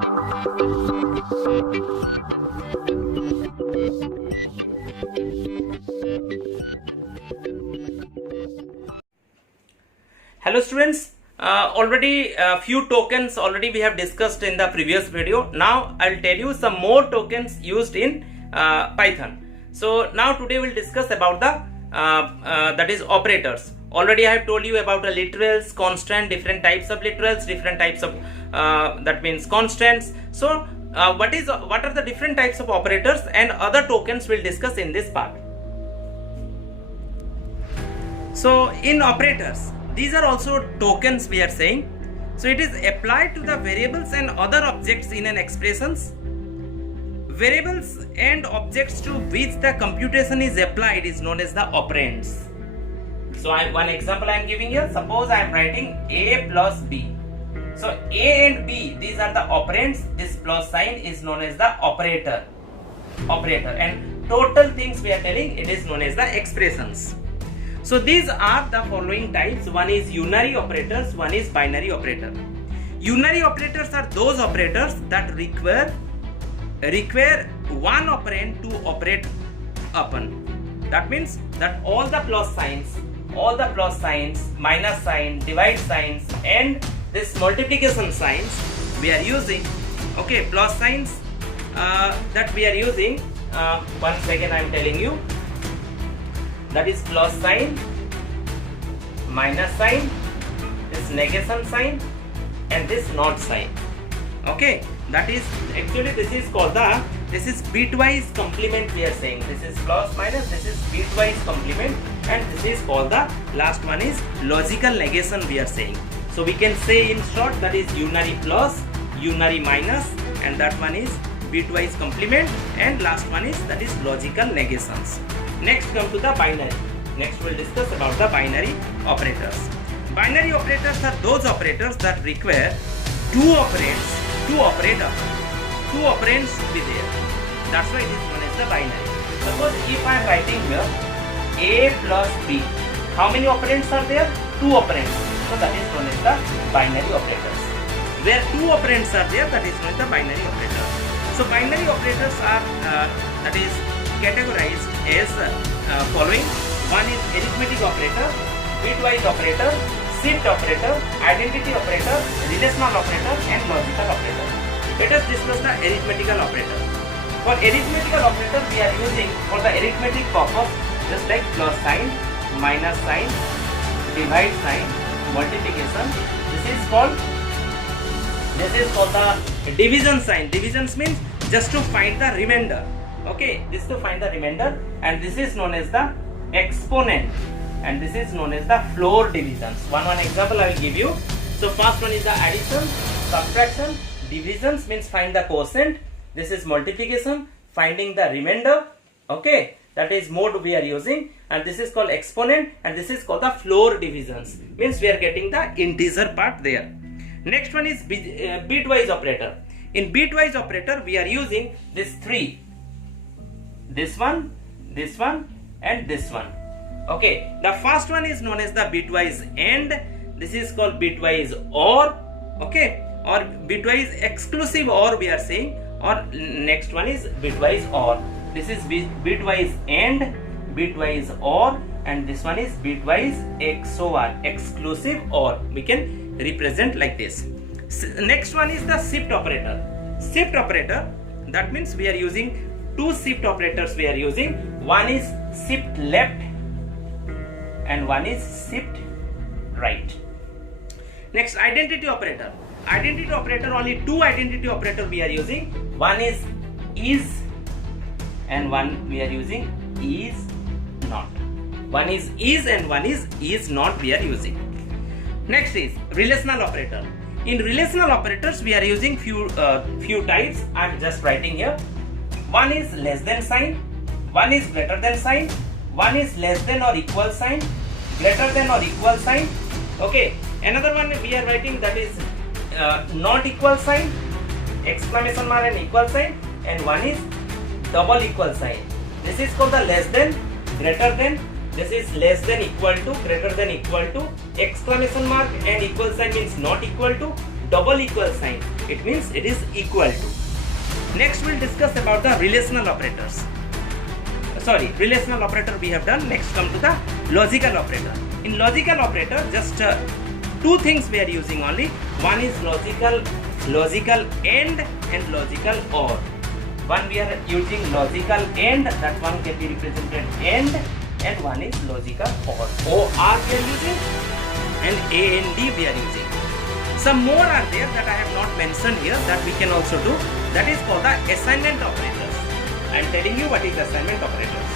Hello students, already a few tokens already we have discussed in the previous video. Now I'll tell you some more tokens used in Python. So now today we'll discuss about the that is operators. Already I have told you about the literals, constant, different types of literals, different types of that means constants. So what are the different types of operators and other tokens we'll discuss in this part. So in operators, these are also tokens we are saying. So it is applied to the variables and other objects in an expressions. Variables and objects to which the computation is applied is known as the operands. So one example I am giving here. Suppose I am writing a plus b. So a and b, these are the operands. This plus sign is known as the operator. And total things we are telling, it is known as the expressions. So these are the following types. One is unary operators, one is binary operator. Unary operators are those operators that require one operand to operate upon. That means that all the plus signs, minus sign, divide signs, and this multiplication signs we are using. Okay, plus signs that we are using. One second, I am telling you. That is plus sign, minus sign, this negation sign, and this not sign. Okay, that is actually this is called this is bitwise complement we are saying. This is plus minus, this is bitwise complement, and this is called the last one is logical negation we are saying. So we can say in short that is unary plus, unary minus, and that one is bitwise complement, and last one is that is logical negations. Next come to the binary. Next we'll discuss about the binary operators. Binary operators are those operators that require two operands to operate upon. Two operands to be there. That's why it is known as the binary. Suppose if I am writing here a plus b, how many operands are there? Two operands. So that is known as the binary operators. Where two operands are there, that is known as the binary operator. So binary operators are that is categorized as following. One is arithmetic operator, bitwise operator, shift operator, identity operator, relational operator, and logical operator. Let us discuss the arithmetical operator. For arithmetical operator, we are using for the arithmetic purpose just like plus sign, minus sign, divide sign, multiplication. This is called the division sign. Divisions means just to find the remainder. Okay, this to find the remainder, and this is known as the exponent, and this is known as the floor divisions. One example I will give you. So first one is the addition, subtraction, divisions means find the quotient. This is multiplication, finding the remainder. Okay, that is mode we are using, and this is called exponent, and this is called the floor divisions, means we are getting the integer part there. Next one is bitwise operator. In bitwise operator we are using this three. This one, and this one. Okay, the first one is known as the bitwise AND. This is called bitwise OR. Okay, or bitwise exclusive OR we are saying. Or next one is bitwise OR. This is bitwise AND, bitwise OR, and this one is bitwise XOR, exclusive OR. We can represent like this. Next one is the shift operator. Shift operator, that means we are using two shift operators we are using. One is shift left and one is shift right. Next, identity operator. Identity operator, only two identity operator we are using. One is and one we are using is not. One is and one is not we are using. Next is relational operator. In relational operators we are using few types. I am just writing here. One is less than sign, one is greater than sign, one is less than or equal sign, greater than or equal sign. Okay, another one we are writing, that is not equal sign, exclamation mark and equal sign, and one is double equal sign. This is called the less than, greater than. This is less than equal to, greater than equal to, exclamation mark and equal sign means not equal to, double equal sign. It means it is equal to. Next we'll discuss about the relational operators. Relational operator we have done. Next come to the logical operator. In logical operator, just two things we are using only. One is logical AND and logical OR. One we are using logical AND, that one can be represented AND, and one is logical OR. OR we are using and AND we are using. Some more are there that I have not mentioned here that we can also do. That is called the assignment operators. I am telling you what is assignment operators.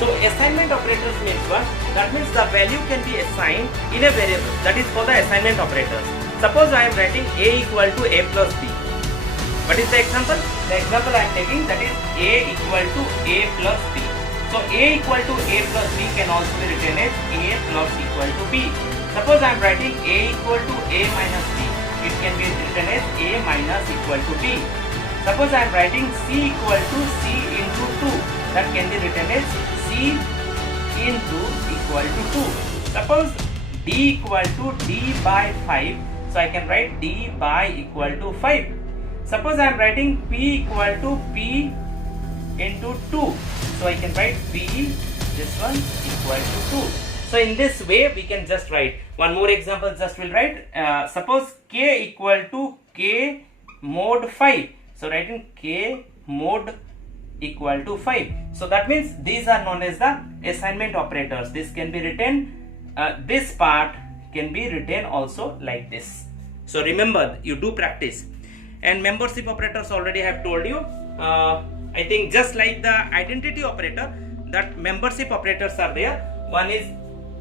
So assignment operators means what? That means the value can be assigned in a variable. That is called the assignment operators. Suppose I am writing A equal to A plus B. What is the example? The example I am taking, that is A equal to A plus B. So A equal to A plus B can also be written as A plus equal to B. Suppose I am writing A equal to A minus B. It can be written as A minus equal to B. Suppose I am writing C equal to C into 2. That can be written as C into equal to 2. Suppose D equal to D by 5. So I can write D by equal to 5. Suppose I am writing P equal to P into 2. So I can write P, this one, equal to 2. So in this way we can just write. One more example just will write. Suppose K equal to K mod 5. So writing K mod equal to 5. So that means these are known as the assignment operators. This can be written, this part can be written also like this. So remember, you do practice. And membership operators already have told you. I think just like the identity operator, that membership operators are there. One is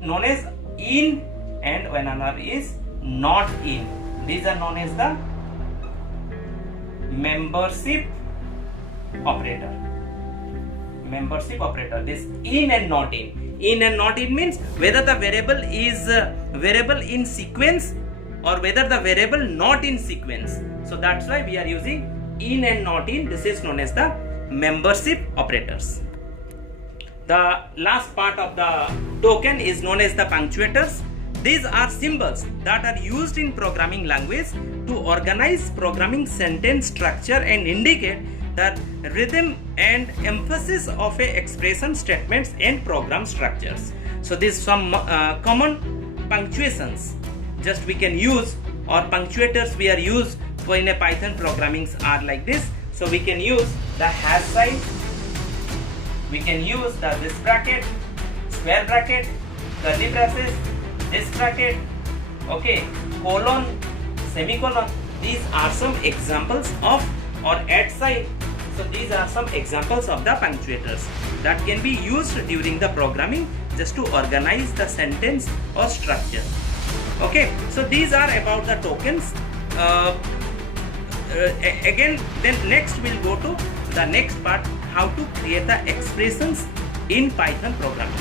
known as in and another is not in. These are known as the membership operator. Membership operator. This in and not in. In and not in means whether the variable is variable in sequence or whether the variable not in sequence. So that's why we are using in and not in. This is known as the membership operators. The last part of the token is known as the punctuators. These are symbols that are used in programming language to organize programming sentence structure and indicate the rhythm and emphasis of a expression statements and program structures. So these some common punctuations just we can use, or punctuators we are used for in a Python programming are like this. So we can use the hash sign, we can use the this bracket, square bracket, curly braces, this bracket, okay, colon, semicolon. These are some examples of, or at sign. So these are some examples of the punctuators that can be used during the programming just to organize the sentence or structure. Okay, so these are about the tokens. Again, then next we'll go to the next part, how to create the expressions in Python programming.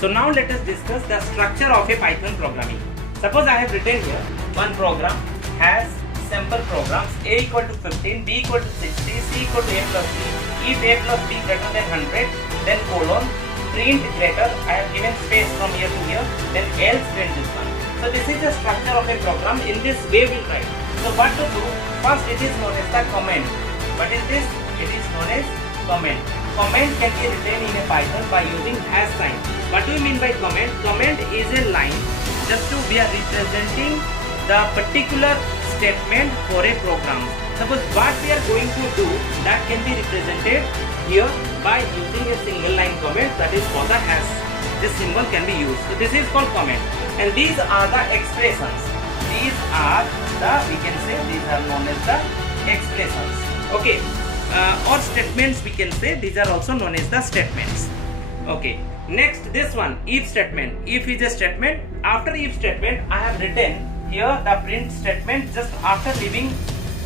So now let us discuss the structure of a Python programming. Suppose I have written here one program has sample programs A equal to 15, B equal to 60, C equal to A plus B. If A plus B greater than 100, then colon, print greater, I have given space from here to here, then else print this one. So this is the structure of a program. In this way we write. So what to do? First it is known as the comment. What is this? It is known as comment. Comment can be written in a Python by using hash sign. What do you mean by comment? Comment is a line just to we are representing the particular statement for a program. Suppose what we are going to do, that can be represented here by using a single line comment, that is called the hash. This symbol can be used. So this is called comment. And these are the expressions. These are the, we can say these are known as the expressions. Okay. Or statements we can say, these are also known as the statements. Okay. Next this one, if statement. If is a statement. After if statement I have written here the print statement just after leaving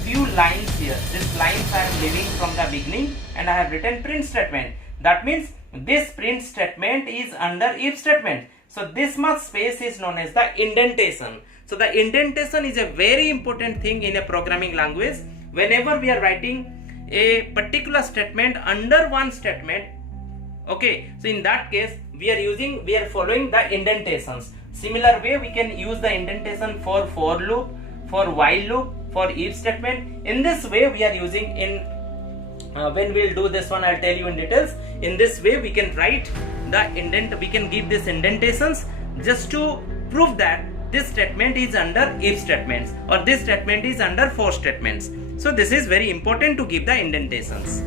few lines here. These lines I am leaving from the beginning and I have written print statement. That means this print statement is under if statement. So this much space is known as the indentation. So the indentation is a very important thing in a programming language. Whenever we are writing a particular statement under one statement, okay, so in that case we are following the indentations. Similar way we can use the indentation for loop, for while loop, for if statement. In this way we are using in when we'll do this one, I'll tell you in details. In this way we can write the indent, we can give this indentations just to prove that this statement is under if statements or this statement is under for statements. So this is very important to give the indentations.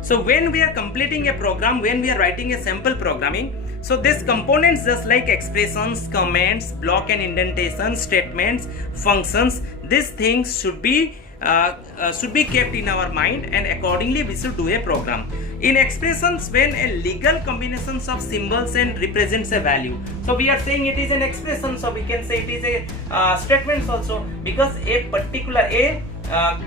So when we are completing a program, when we are writing a sample programming, so this components just like expressions, comments, block and indentation, statements, functions, these things should be kept in our mind, and accordingly we should do a program. In expressions, when a legal combinations of symbols and represents a value, so we are saying it is an expression, so we can say it is a statements also, because a particular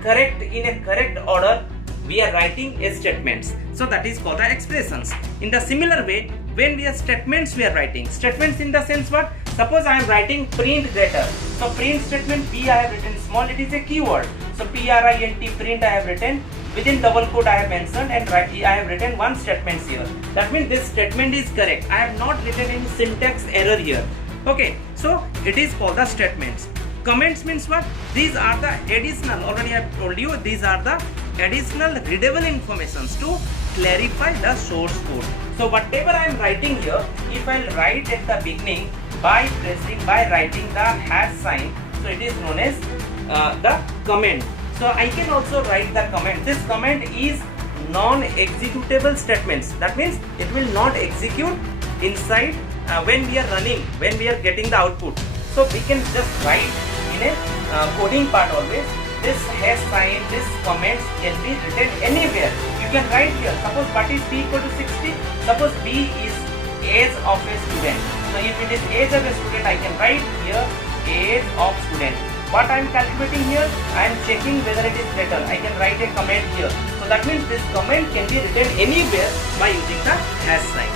correct in a correct order we are writing a statements, so that is called the expressions. In the similar way, when we are statements, we are writing statements in the sense what? Suppose I am writing print greater, so print statement P I have written small, it is a keyword, so print print I have written, within double quote I have mentioned, and I have written one statement here. That means this statement is correct, I have not written any syntax error here. Okay, so it is called the statements. Comments means what? These are the additional, already I have told you, these are the additional readable informations to clarify the source code. So whatever I am writing here, if I will write at the beginning by writing the hash sign, so it is known as the comment. So I can also write the comment. This comment is non-executable statements. That means it will not execute inside when we are running, when we are getting the output. So we can just write in a coding part always. This hash sign, this comments can be written anywhere. You can write here. Suppose what is B equal to 60? Suppose B is age of a student. So if it is age of a student, I can write here age of student. What I am calculating here, I am checking whether it is better. I can write a comment here. So that means this comment can be written anywhere by using the hash sign.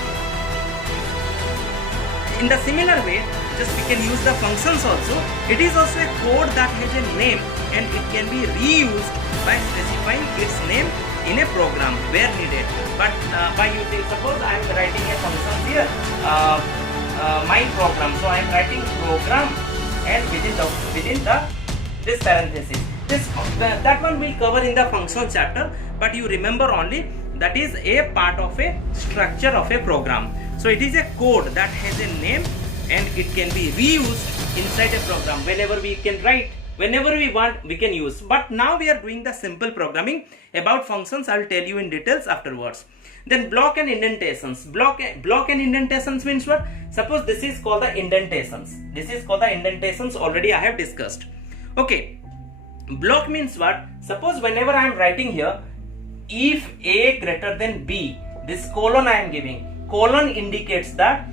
In the similar way, just we can use the functions also. It is also a code that has a name and it can be reused by specifying its name in a program where needed. But by using, suppose I am writing a function here, my program. So I am writing program, and within this parenthesis, that one will cover in the function chapter. But you remember only that is a part of a structure of a program. So it is a code that has a name and it can be reused inside a program whenever we can write, whenever we want we can use. But now we are doing the simple programming. About functions I will tell you in details afterwards. Then block and indentations. Block and indentations means what? Suppose this is called the indentations. This is called the indentations, already I have discussed. Okay, block means what? Suppose whenever I am writing here, if A greater than B, this colon I am giving. Colon indicates that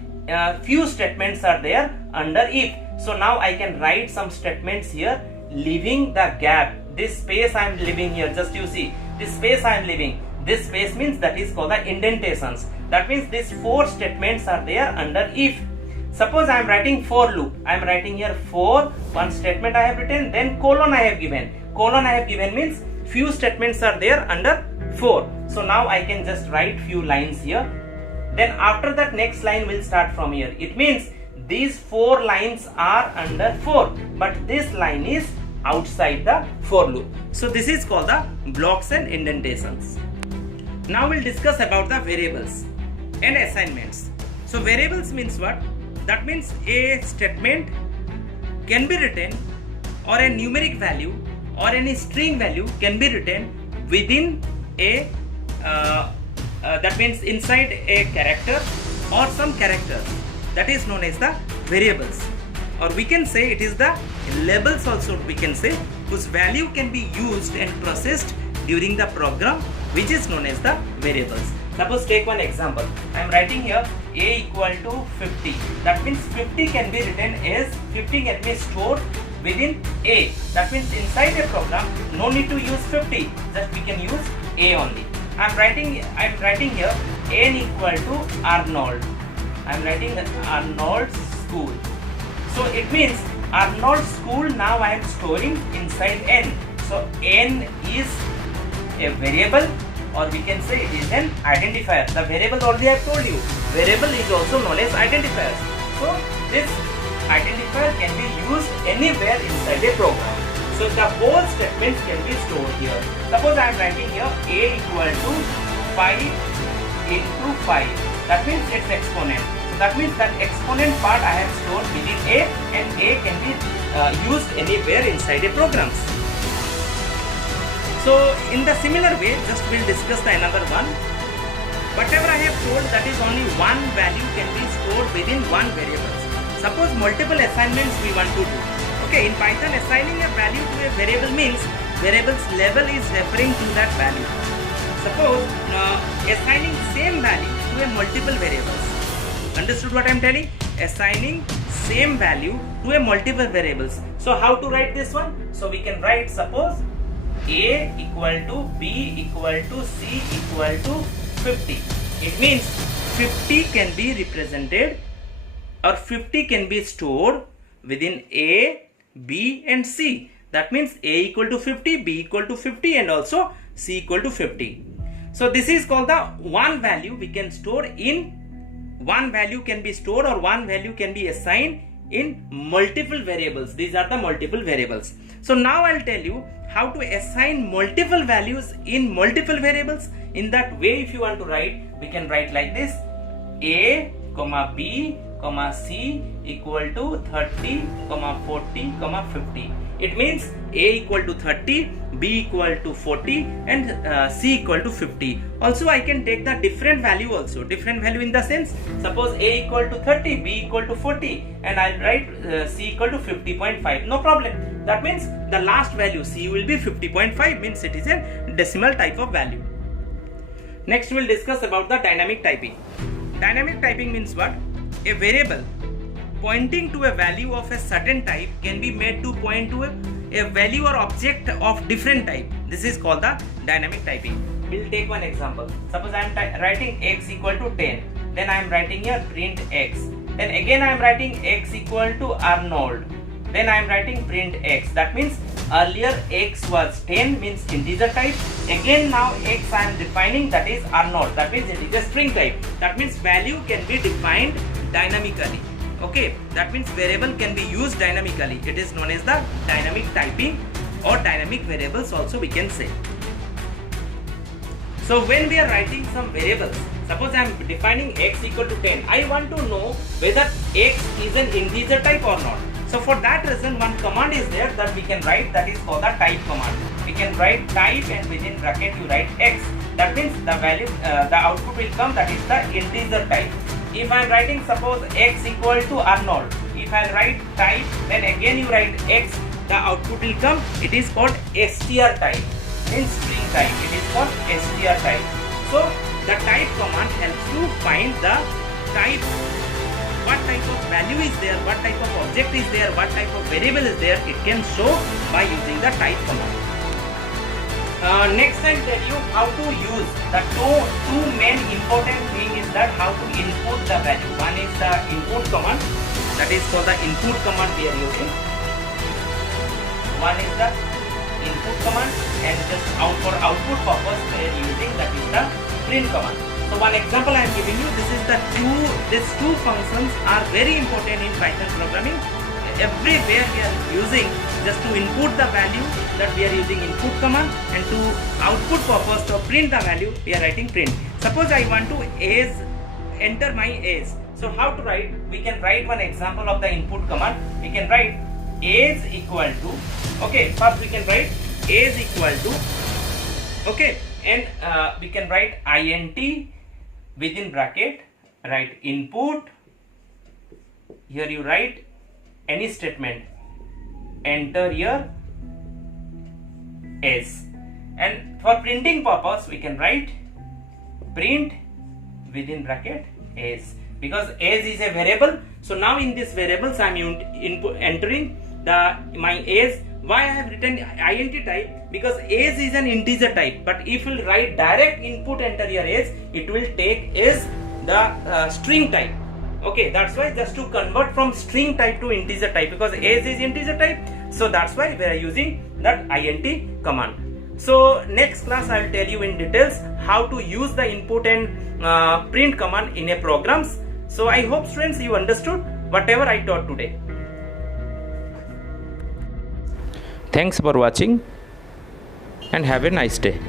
few statements are there under if. So now I can write some statements here, leaving the gap. This space I am leaving here, just you see, this space I am leaving. This space means that is called the indentations. That means these four statements are there under if. Suppose I am writing for loop. I am writing here for, one statement I have written, then colon I have given. Colon I have given means few statements are there under for. So now I can just write few lines here. Then after that next line will start from here. It means these four lines are under for, but this line is outside the for loop. So this is called the blocks and indentations. Now we'll discuss about the variables and assignments. So variables means what? That means a statement can be written, or a numeric value or any string value can be written within a that means inside a character or some characters. That is known as the variables, or we can say it is the labels also, we can say, whose value can be used and processed during the program, which is known as the variables. Suppose take one example. I am writing here a equal to 50. That means 50 can be written as 50 can be stored within a. That means inside a program, no need to use 50. Just we can use a only. I am writing here n equal to Arnold. I am writing Arnold school. So it means Arnold school now I am storing inside n. So n is a variable, or we can say it is an identifier. The variable already I have told you. Variable is also known as identifiers. So this identifier can be used anywhere inside a program. So the whole statement can be stored here. Suppose I am writing here a equal to 5 into 5. That means its exponent. So that means that exponent part I have stored within a, and a can be used anywhere inside a program. So in the similar way, just we'll discuss the another one. Whatever I have told, that is only one value can be stored within one variable. Suppose multiple assignments we want to do. Okay, in Python, assigning a value to a variable means variable's level is referring to that value. Suppose assigning same value to a multiple variables. Understood what I am telling? Assigning same value to a multiple variables. So how to write this one? So we can write, suppose a equal to b equal to c equal to 50. It means 50 can be represented, or 50 can be stored within a, b and c. That means a equal to 50, b equal to 50 and also c equal to 50. So this is called the one value we can store in, one value can be stored or one value can be assigned in multiple variables. These are the multiple variables. So now I'll tell you how to assign multiple values in multiple variables. In that way, if you want to write, we can write like this: a, b, c equal to 30, 40, 50. It means a equal to 30, b equal to 40 and c equal to 50. Also I can take the different value also. Different value in the sense, suppose a equal to 30, b equal to 40 and I'll write c equal to 50.5. No problem. That means the last value c will be 50.5, means it is a decimal type of value. Next we will discuss about the dynamic typing. Dynamic typing means what? A variable pointing to a value of a certain type can be made to point to a value or object of different type. This is called the dynamic typing. We'll take one example. Suppose I am writing x equal to 10. Then I am writing here print x. Then again I am writing x equal to Arnold. Then I am writing print x. That means earlier x was 10, means integer type. Again now x I am defining, that is Arnold. That means it is a string type. That means value can be defined dynamically. Okay, that means variable can be used dynamically. It is known as the dynamic typing or dynamic variables also we can say. So when we are writing some variables, suppose I am defining x equal to 10, I want to know whether x is an integer type or not. So for that reason one command is there that we can write, that is called the type command. We can write type and within bracket you write x. That means the value, the output will come, that is the integer type. If I am writing suppose x equal to Arnold, if I write type, then again you write x, the output will come, it is called str type, means string type, it is called str type. So the type command helps to find the type, what type of value is there, what type of object is there, what type of variable is there, it can show by using the type command. Next I'll tell you how to use the two main important thing is that how to input the value. One is the input command, that is called the input command we are using. One is the input command, and just for output purpose we are using, that is the print command. So one example I am giving you, these two functions are very important in Python programming. Everywhere we are using, just to input the value, that we are using input command, and to output purpose to print the value we are writing print. Suppose I want to enter my age. So how to write? We can write one example of the input command. We can write age equal to, okay, first we can write age equal to, okay, and we can write int within bracket, write input, here you write any statement, enter your age, and for printing purpose we can write print within bracket age, because age is a variable. So now in this variables I am entering my age. Why I have written int type? Because age is an integer type, but if you write direct input enter your age, it will take as the string type. Okay, that's why just to convert from string type to integer type, because age is integer type, so that's why we are using that int command. So next class I will tell you in details how to use the input and print command in a programs. So I hope students you understood. whatever I taught today. Thanks for watching and have a nice day.